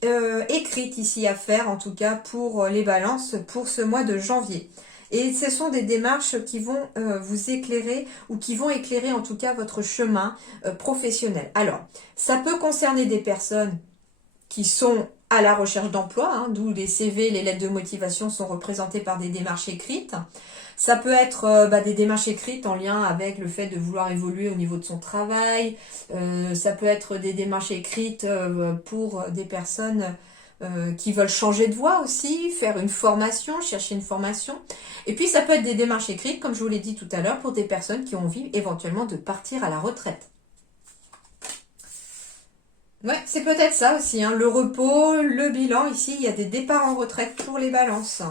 écrites ici à faire, en tout cas pour les balances, pour ce mois de janvier. Et ce sont des démarches qui vont vous éclairer ou qui vont éclairer en tout cas votre chemin professionnel. Alors, ça peut concerner des personnes qui sont à la recherche d'emploi, hein, d'où les CV, les lettres de motivation sont représentées par des démarches écrites. Ça peut être des démarches écrites en lien avec le fait de vouloir évoluer au niveau de son travail. Ça peut être des démarches écrites pour des personnes qui veulent changer de voie aussi, faire une formation, chercher une formation. Et puis ça peut être des démarches écrites, comme je vous l'ai dit tout à l'heure, pour des personnes qui ont envie éventuellement de partir à la retraite. Ouais, c'est peut-être ça aussi, hein. Le repos, le bilan, ici, il y a des départs en retraite pour les balances.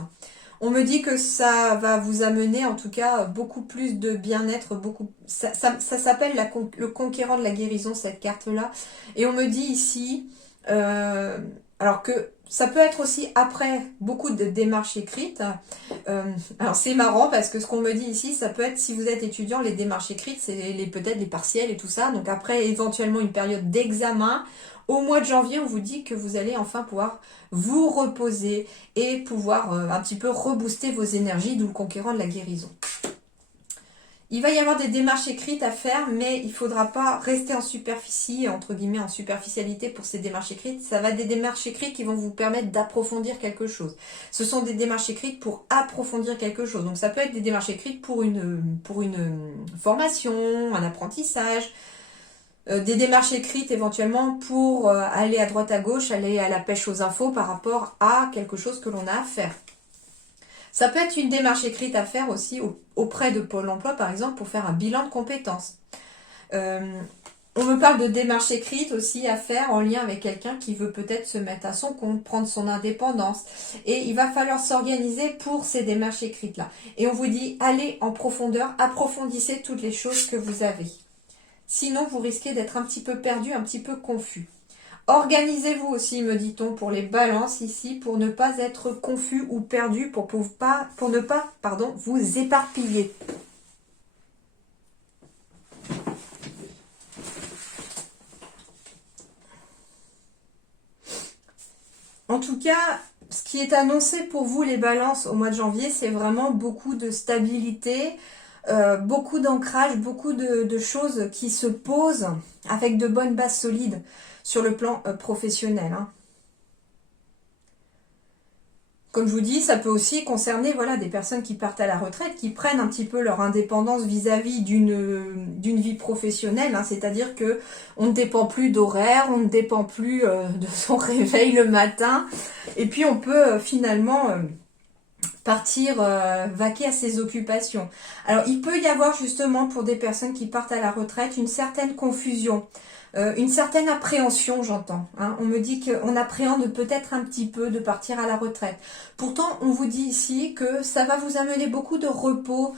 On me dit que ça va vous amener en tout cas beaucoup plus de bien-être, ça s'appelle le conquérant de la guérison, cette carte-là. Et on me dit ici, alors que ça peut être aussi après beaucoup de démarches écrites. Alors c'est marrant parce que ce qu'on me dit ici, ça peut être si vous êtes étudiant, les démarches écrites, c'est peut-être les partiels et tout ça. Donc après éventuellement une période d'examen. Au mois de janvier, on vous dit que vous allez enfin pouvoir vous reposer et pouvoir un petit peu rebooster vos énergies, d'où le conquérant de la guérison. Il va y avoir des démarches écrites à faire, mais il ne faudra pas rester en superficie, entre guillemets en superficialité pour ces démarches écrites. Ça va être des démarches écrites qui vont vous permettre d'approfondir quelque chose. Ce sont des démarches écrites pour approfondir quelque chose. Donc ça peut être des démarches écrites pour une formation, un apprentissage, des démarches écrites éventuellement pour aller à droite à gauche, aller à la pêche aux infos par rapport à quelque chose que l'on a à faire. Ça peut être une démarche écrite à faire aussi auprès de Pôle emploi, par exemple, pour faire un bilan de compétences. On me parle de démarche écrite aussi à faire en lien avec quelqu'un qui veut peut-être se mettre à son compte, prendre son indépendance. Et il va falloir s'organiser pour ces démarches écrites-là. Et on vous dit, allez en profondeur, approfondissez toutes les choses que vous avez. Sinon, vous risquez d'être un petit peu perdu, un petit peu confus. Organisez-vous aussi, me dit-on, pour les balances ici, pour ne pas être confus ou perdu, pour ne pas vous éparpiller. En tout cas, ce qui est annoncé pour vous, les balances, au mois de janvier, c'est vraiment beaucoup de stabilité, beaucoup d'ancrage, beaucoup de choses qui se posent avec de bonnes bases solides sur le plan professionnel. Hein. Comme je vous dis, ça peut aussi concerner des personnes qui partent à la retraite, qui prennent un petit peu leur indépendance vis-à-vis d'une vie professionnelle. Hein, c'est-à-dire que on ne dépend plus d'horaire, on ne dépend plus de son réveil le matin. Et puis on peut finalement partir vaquer à ses occupations. Alors il peut y avoir justement pour des personnes qui partent à la retraite une certaine confusion. Une certaine appréhension, j'entends. Hein. On me dit qu'on appréhende peut-être un petit peu de partir à la retraite. Pourtant, on vous dit ici que ça va vous amener beaucoup de repos,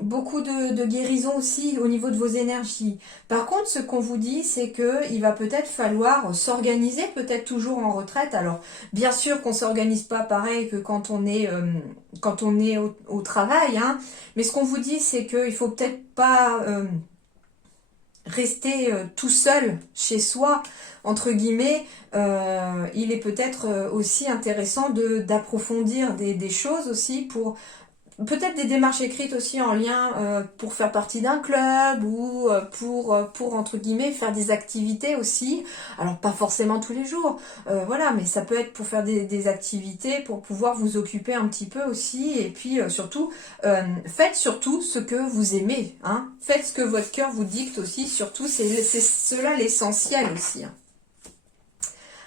beaucoup de guérison aussi au niveau de vos énergies. Par contre, ce qu'on vous dit, c'est qu'il va peut-être falloir s'organiser, peut-être toujours en retraite. Alors, bien sûr qu'on ne s'organise pas pareil que quand on est au travail. Hein. Mais ce qu'on vous dit, c'est qu'il ne faut peut-être pas... rester tout seul chez soi, entre guillemets, il est peut-être aussi intéressant d'approfondir des choses aussi pour peut-être des démarches écrites aussi en lien pour faire partie d'un club ou pour entre guillemets faire des activités aussi. Alors pas forcément tous les jours, mais ça peut être pour faire des activités, pour pouvoir vous occuper un petit peu aussi. Et puis surtout, faites surtout ce que vous aimez. Hein. Faites ce que votre cœur vous dicte aussi. Surtout, c'est cela l'essentiel aussi. Hein.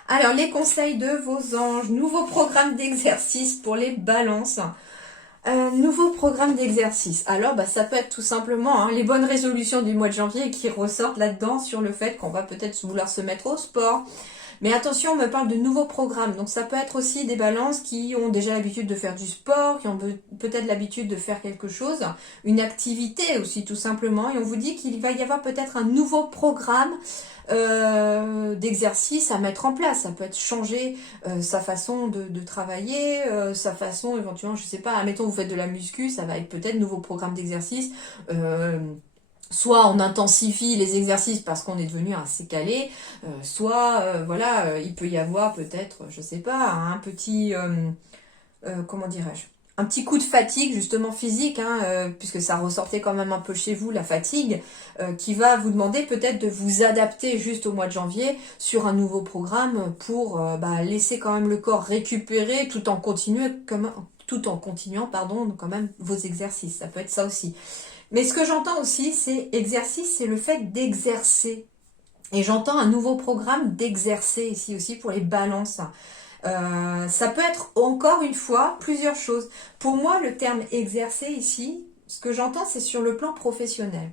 Alors les conseils de vos anges, nouveau programme d'exercice pour les balances. Nouveau programme d'exercice. Alors, ça peut être tout simplement les bonnes résolutions du mois de janvier qui ressortent là-dedans sur le fait qu'on va peut-être vouloir se mettre au sport. Mais attention, on me parle de nouveaux programmes. Donc, ça peut être aussi des balances qui ont déjà l'habitude de faire du sport, qui ont peut-être l'habitude de faire quelque chose, une activité aussi tout simplement. Et on vous dit qu'il va y avoir peut-être un nouveau programme d'exercice à mettre en place. Ça peut être changer sa façon de travailler, sa façon éventuellement, je sais pas, admettons vous faites de la muscu, ça va être peut-être nouveau programme d'exercice. Soit on intensifie les exercices parce qu'on est devenu assez calé, soit il peut y avoir peut-être, je sais pas, un petit, comment dirais-je, un petit coup de fatigue justement physique, hein, puisque ça ressortait quand même un peu chez vous, la fatigue, qui va vous demander peut-être de vous adapter juste au mois de janvier sur un nouveau programme pour laisser quand même le corps récupérer tout en continuant pardon, quand même vos exercices. Ça peut être ça aussi. Mais ce que j'entends aussi, c'est exercice, c'est le fait d'exercer. Et j'entends un nouveau programme d'exercer ici aussi pour les balances. Ça peut être encore une fois plusieurs choses. Pour moi, le terme exercer ici, ce que j'entends, c'est sur le plan professionnel.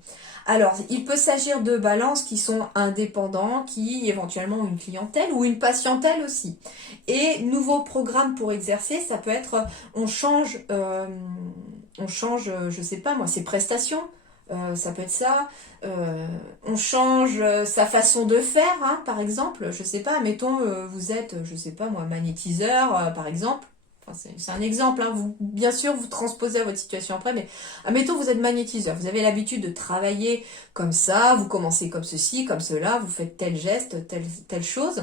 Alors, il peut s'agir de balances qui sont indépendants, qui éventuellement ont une clientèle ou une patientèle aussi. Et nouveau programme pour exercer, ça peut être je sais pas moi, ses prestations. Ça peut être ça. On change sa façon de faire, hein, par exemple. Je sais pas, mettons, vous êtes, je sais pas moi, magnétiseur, par exemple. Enfin, c'est un exemple, hein. Vous, bien sûr, vous transposez à votre situation après, mais admettons, vous êtes magnétiseur. Vous avez l'habitude de travailler comme ça, vous commencez comme ceci, comme cela, vous faites tel geste, telle chose.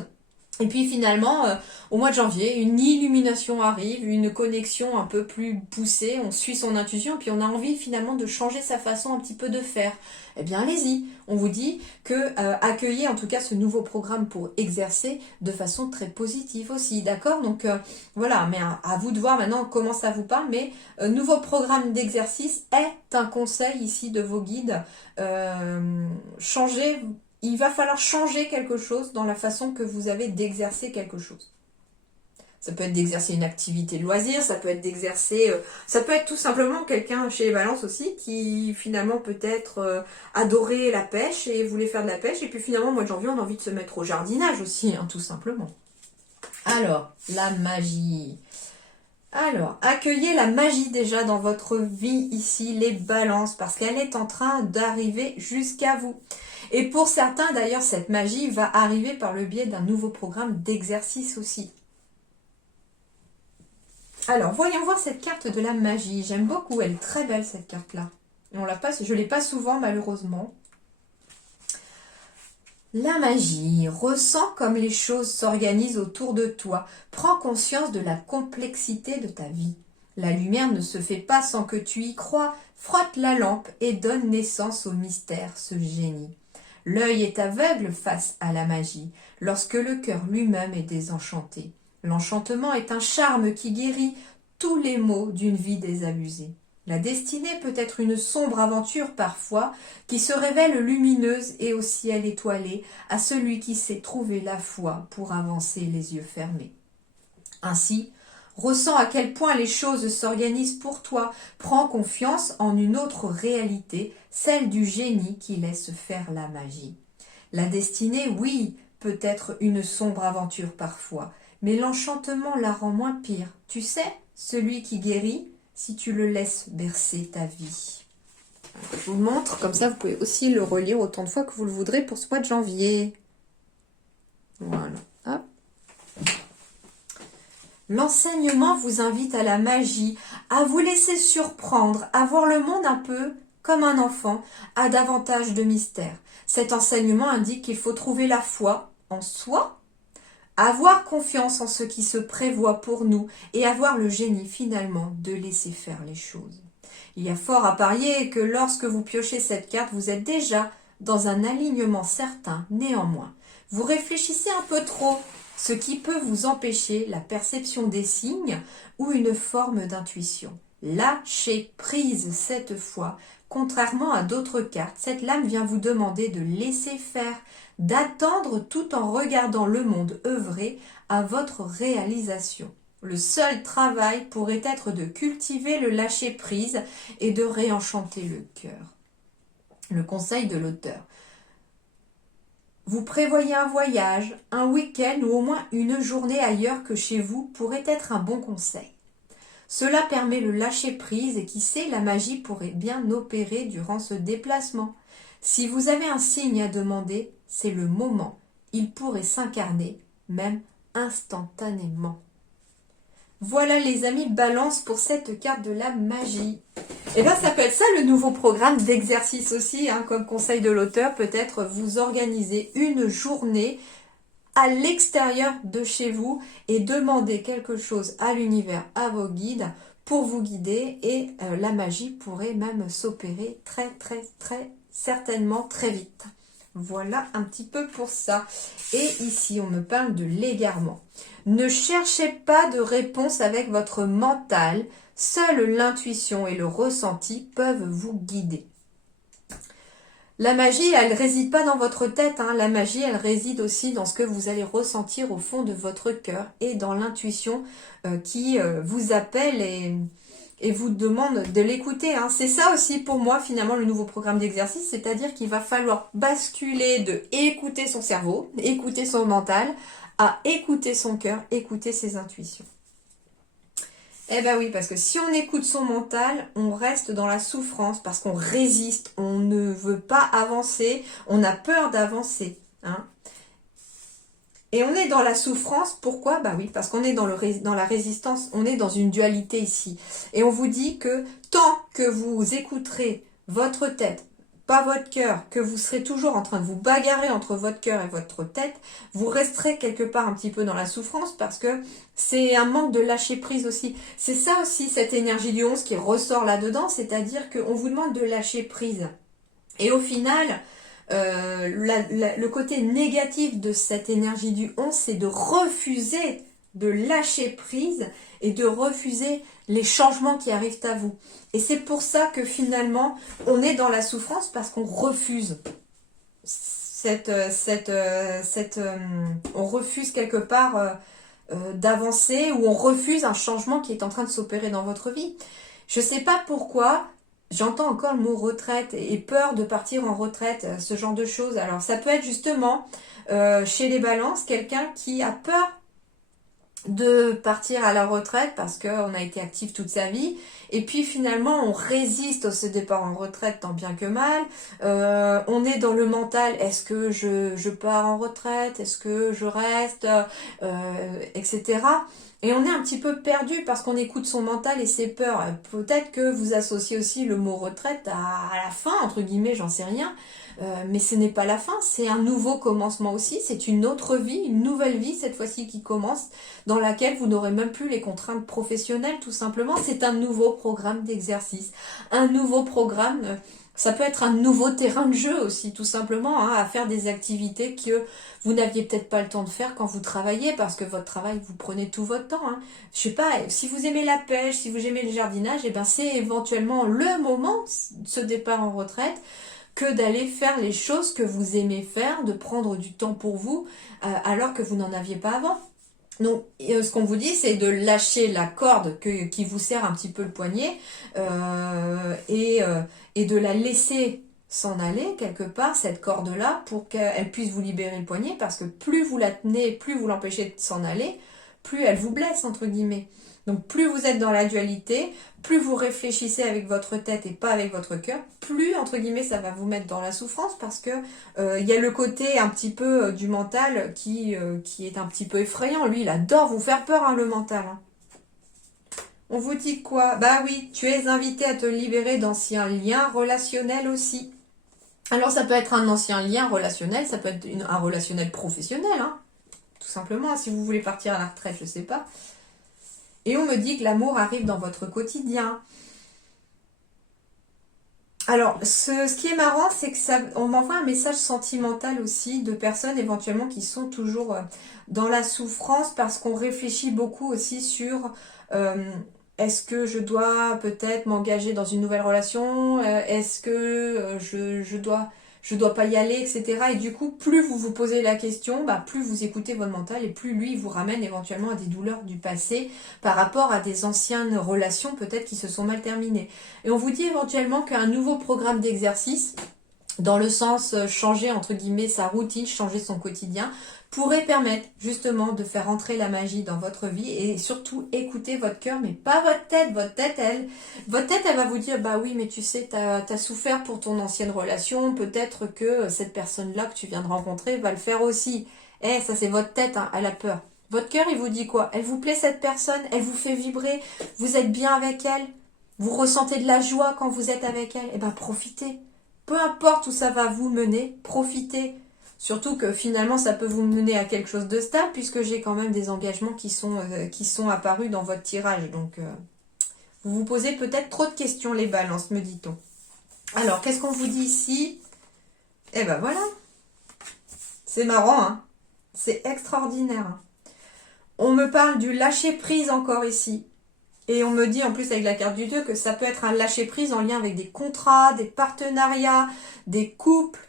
Et puis finalement, au mois de janvier, une illumination arrive, une connexion un peu plus poussée, on suit son intuition, puis on a envie finalement de changer sa façon un petit peu de faire. Eh bien allez-y, on vous dit que accueillez en tout cas ce nouveau programme pour exercer de façon très positive aussi, d'accord? Donc voilà, mais à vous de voir maintenant comment ça vous parle, mais nouveau programme d'exercice est un conseil ici de vos guides. Changez. Il va falloir changer quelque chose dans la façon que vous avez d'exercer quelque chose. Ça peut être d'exercer une activité de loisir, ça peut être ça peut être tout simplement quelqu'un chez les balances aussi qui finalement peut-être adorait la pêche et voulait faire de la pêche et puis finalement au mois de janvier on a envie de se mettre au jardinage aussi, hein, tout simplement. Alors, la magie. Alors, accueillez la magie déjà dans votre vie ici, les balances, parce qu'elle est en train d'arriver jusqu'à vous. Et pour certains, d'ailleurs, cette magie va arriver par le biais d'un nouveau programme d'exercice aussi. Alors, voyons voir cette carte de la magie. J'aime beaucoup, elle est très belle cette carte-là. Je ne l'ai pas souvent malheureusement. La magie. Ressens comme les choses s'organisent autour de toi. Prends conscience de la complexité de ta vie. La lumière ne se fait pas sans que tu y crois. Frotte la lampe et donne naissance au mystère, ce génie. L'œil est aveugle face à la magie, lorsque le cœur lui-même est désenchanté. L'enchantement est un charme qui guérit tous les maux d'une vie désabusée. La destinée peut être une sombre aventure parfois, qui se révèle lumineuse et au ciel étoilé à celui qui sait trouver la foi pour avancer les yeux fermés. Ainsi, ressens à quel point les choses s'organisent pour toi, prends confiance en une autre réalité, celle du génie qui laisse faire la magie. La destinée, oui, peut être une sombre aventure parfois, mais l'enchantement la rend moins pire. Tu sais, celui qui guérit, si tu le laisses bercer ta vie. Je vous le montre, comme ça vous pouvez aussi le relire autant de fois que vous le voudrez pour ce mois de janvier. Voilà. Hop. L'enseignement vous invite à la magie, à vous laisser surprendre, à voir le monde un peu comme un enfant, à davantage de mystère. Cet enseignement indique qu'il faut trouver la foi en soi, avoir confiance en ce qui se prévoit pour nous et avoir le génie finalement de laisser faire les choses. Il y a fort à parier que lorsque vous piochez cette carte, vous êtes déjà dans un alignement certain. Néanmoins, vous réfléchissez un peu trop, ce qui peut vous empêcher la perception des signes ou une forme d'intuition. Lâchez prise cette fois. Contrairement à d'autres cartes, cette lame vient vous demander de laisser faire, d'attendre tout en regardant le monde œuvrer à votre réalisation. Le seul travail pourrait être de cultiver le lâcher-prise et de réenchanter le cœur. Le conseil de l'auteur. Vous prévoyez un voyage, un week-end ou au moins une journée ailleurs que chez vous pourrait être un bon conseil. Cela permet le lâcher-prise et qui sait, la magie pourrait bien opérer durant ce déplacement. Si vous avez un signe à demander, c'est le moment. Il pourrait s'incarner, même instantanément. Voilà les amis, balance pour cette carte de la magie. Et bien ça peut être ça le nouveau programme d'exercice aussi, hein, comme conseil de l'auteur, peut-être vous organiser une journée à l'extérieur de chez vous et demander quelque chose à l'univers, à vos guides, pour vous guider et la magie pourrait même s'opérer très certainement très vite. Voilà un petit peu pour ça. Et ici, on me parle de l'égarement. Ne cherchez pas de réponse avec votre mental. Seule l'intuition et le ressenti peuvent vous guider. La magie, elle ne réside pas dans votre tête. La magie, elle réside aussi dans ce que vous allez ressentir au fond de votre cœur et dans l'intuition qui vous appelle et vous demande de l'écouter. C'est ça aussi pour moi finalement le nouveau programme d'exercice, c'est-à-dire qu'il va falloir basculer de écouter son cerveau, écouter son mental, à écouter son cœur, écouter ses intuitions. Eh ben oui, parce que si on écoute son mental, on reste dans la souffrance, parce qu'on résiste, on ne veut pas avancer, on a peur d'avancer. Et on est dans la souffrance, pourquoi? Bah oui, parce qu'on est dans la résistance, on est dans une dualité ici. Et on vous dit que tant que vous écouterez votre tête, pas votre cœur, que vous serez toujours en train de vous bagarrer entre votre cœur et votre tête, vous resterez quelque part un petit peu dans la souffrance parce que c'est un manque de lâcher prise aussi. C'est ça aussi, cette énergie du 11 qui ressort là-dedans, c'est-à-dire qu'on vous demande de lâcher prise. Et au final, le côté négatif de cette énergie du 11, c'est de refuser de lâcher prise et de refuser les changements qui arrivent à vous. Et c'est pour ça que finalement, on est dans la souffrance parce qu'on refuse on refuse quelque part d'avancer ou on refuse un changement qui est en train de s'opérer dans votre vie. Je ne sais pas pourquoi, j'entends encore le mot retraite et peur de partir en retraite, ce genre de choses. Alors ça peut être justement chez les balances, quelqu'un qui a peur de partir à la retraite parce qu'on a été actif toute sa vie et puis finalement on résiste à ce départ en retraite tant bien que mal. On est dans le mental, est-ce que je pars en retraite, est-ce que je reste, etc. Et on est un petit peu perdu parce qu'on écoute son mental et ses peurs. Peut-être que vous associez aussi le mot retraite à la fin, entre guillemets, j'en sais rien. Mais ce n'est pas la fin, c'est un nouveau commencement aussi, c'est une autre vie, une nouvelle vie cette fois-ci qui commence, dans laquelle vous n'aurez même plus les contraintes professionnelles tout simplement. C'est un nouveau programme d'exercice, un nouveau programme, ça peut être un nouveau terrain de jeu aussi tout simplement, à faire des activités que vous n'aviez peut-être pas le temps de faire quand vous travaillez, parce que votre travail vous prenez tout votre temps. Je sais pas, si vous aimez la pêche, si vous aimez le jardinage, et ben c'est éventuellement le moment, ce départ en retraite, que d'aller faire les choses que vous aimez faire, de prendre du temps pour vous, alors que vous n'en aviez pas avant. Donc, ce qu'on vous dit, c'est de lâcher la corde qui vous serre un petit peu le poignet et de la laisser s'en aller quelque part, cette corde-là, pour qu'elle puisse vous libérer le poignet, parce que plus vous la tenez, plus vous l'empêchez de s'en aller, plus elle vous blesse, entre guillemets. Donc plus vous êtes dans la dualité, plus vous réfléchissez avec votre tête et pas avec votre cœur, plus, entre guillemets, ça va vous mettre dans la souffrance, parce que y a le côté un petit peu du mental qui est un petit peu effrayant. Lui, il adore vous faire peur, le mental. On vous dit quoi? Bah oui, tu es invité à te libérer d'anciens liens relationnels aussi. Alors ça peut être un ancien lien relationnel, ça peut être un relationnel professionnel, tout simplement, si vous voulez partir à la retraite, je sais pas. Et on me dit que l'amour arrive dans votre quotidien. Alors, ce qui est marrant, c'est que on m'envoie un message sentimental aussi de personnes éventuellement qui sont toujours dans la souffrance, parce qu'on réfléchit beaucoup aussi sur est-ce que je dois peut-être m'engager dans une nouvelle relation, est-ce que je dois pas y aller, etc. Et du coup, plus vous vous posez la question, plus vous écoutez votre mental et plus lui vous ramène éventuellement à des douleurs du passé par rapport à des anciennes relations peut-être qui se sont mal terminées. Et on vous dit éventuellement qu'un nouveau programme d'exercice, dans le sens changer entre guillemets sa routine, changer son quotidien, pourrait permettre justement de faire entrer la magie dans votre vie et surtout écouter votre cœur, mais pas votre tête. Votre tête, elle va vous dire, bah oui, mais tu sais, t'as souffert pour ton ancienne relation, peut-être que cette personne-là que tu viens de rencontrer va le faire aussi. Ça c'est votre tête, elle a peur. Votre cœur, il vous dit quoi? Elle vous plaît cette personne, elle vous fait vibrer, vous êtes bien avec elle, vous ressentez de la joie quand vous êtes avec elle, profitez. Peu importe où ça va vous mener, profitez. Surtout que finalement, ça peut vous mener à quelque chose de stable, puisque j'ai quand même des engagements qui sont apparus dans votre tirage. Donc, Vous vous posez peut-être trop de questions, les balances, me dit-on. Alors, qu'est-ce qu'on vous dit ici? Eh ben voilà. C'est marrant, hein. C'est extraordinaire. Hein. On me parle du lâcher-prise encore ici. Et on me dit en plus avec la carte du 2 que ça peut être un lâcher-prise en lien avec des contrats, des partenariats, des couples.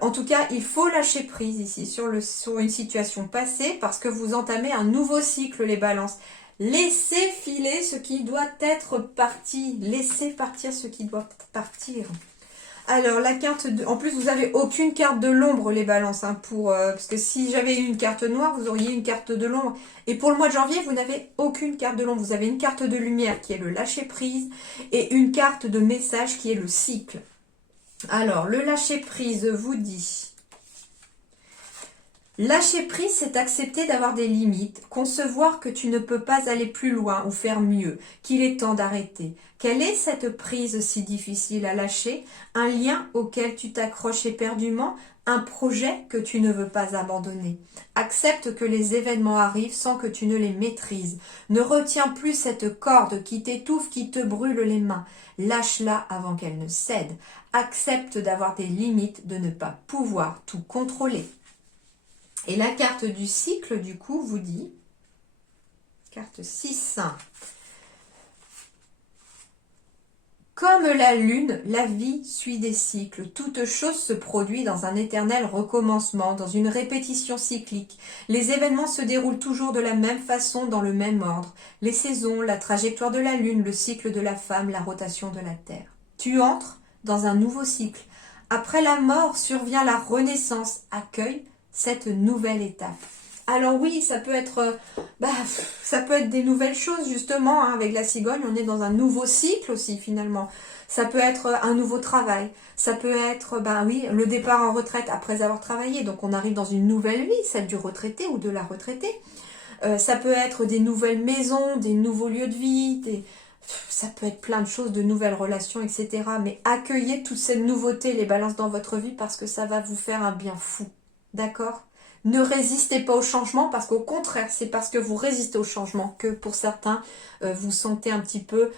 En tout cas, il faut lâcher prise ici sur une situation passée parce que vous entamez un nouveau cycle, les balances. Laissez filer ce qui doit être parti. Laissez partir ce qui doit partir. Alors, la carte de... En plus, vous n'avez aucune carte de l'ombre, les balances. Hein, parce que si j'avais eu une carte noire, vous auriez une carte de l'ombre. Et pour le mois de janvier, vous n'avez aucune carte de l'ombre. Vous avez une carte de lumière qui est le lâcher-prise et une carte de message qui est le cycle. Alors, le lâcher-prise vous dit... Lâcher prise, c'est accepter d'avoir des limites, concevoir que tu ne peux pas aller plus loin ou faire mieux, qu'il est temps d'arrêter. Quelle est cette prise si difficile à lâcher? Un lien auquel tu t'accroches éperdument? Un projet que tu ne veux pas abandonner? Accepte que les événements arrivent sans que tu ne les maîtrises. Ne retiens plus cette corde qui t'étouffe, qui te brûle les mains. Lâche-la avant qu'elle ne cède. Accepte d'avoir des limites, de ne pas pouvoir tout contrôler. Et la carte du cycle, du coup, vous dit, carte 6, comme la lune, la vie suit des cycles. Toute chose se produit dans un éternel recommencement, dans une répétition cyclique. Les événements se déroulent toujours de la même façon, dans le même ordre. Les saisons, la trajectoire de la lune, le cycle de la femme, la rotation de la terre. Tu entres dans un nouveau cycle. Après la mort survient la renaissance. Accueille cette nouvelle étape. Alors oui, ça peut être des nouvelles choses justement, hein, avec la cigogne, on est dans un nouveau cycle aussi finalement. Ça peut être un nouveau travail, ça peut être le départ en retraite après avoir travaillé, donc on arrive dans une nouvelle vie, celle du retraité ou de la retraitée. Ça peut être des nouvelles maisons, des nouveaux lieux de vie, ça peut être plein de choses, de nouvelles relations, etc. Mais accueillez toutes ces nouveautés, les balances dans votre vie parce que ça va vous faire un bien fou. D'accord? Ne résistez pas au changement parce qu'au contraire, c'est parce que vous résistez au changement que pour certains, vous sentez un petit peu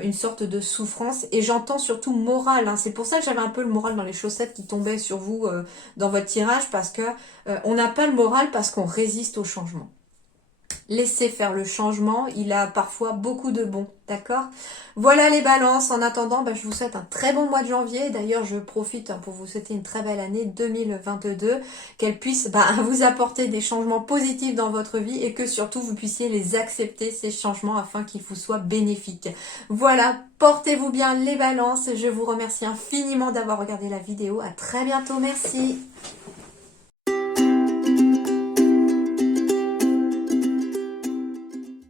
une sorte de souffrance. Et j'entends surtout moral. Hein. C'est pour ça que j'avais un peu le moral dans les chaussettes qui tombaient sur vous dans votre tirage parce que on n'a pas le moral parce qu'on résiste au changement. Laissez faire le changement, il a parfois beaucoup de bon, d'accord? Voilà les balances, en attendant, je vous souhaite un très bon mois de janvier. D'ailleurs, je profite pour vous souhaiter une très belle année 2022, qu'elle puisse vous apporter des changements positifs dans votre vie et que surtout vous puissiez les accepter, ces changements, afin qu'ils vous soient bénéfiques. Voilà, portez-vous bien les balances, je vous remercie infiniment d'avoir regardé la vidéo, à très bientôt, merci.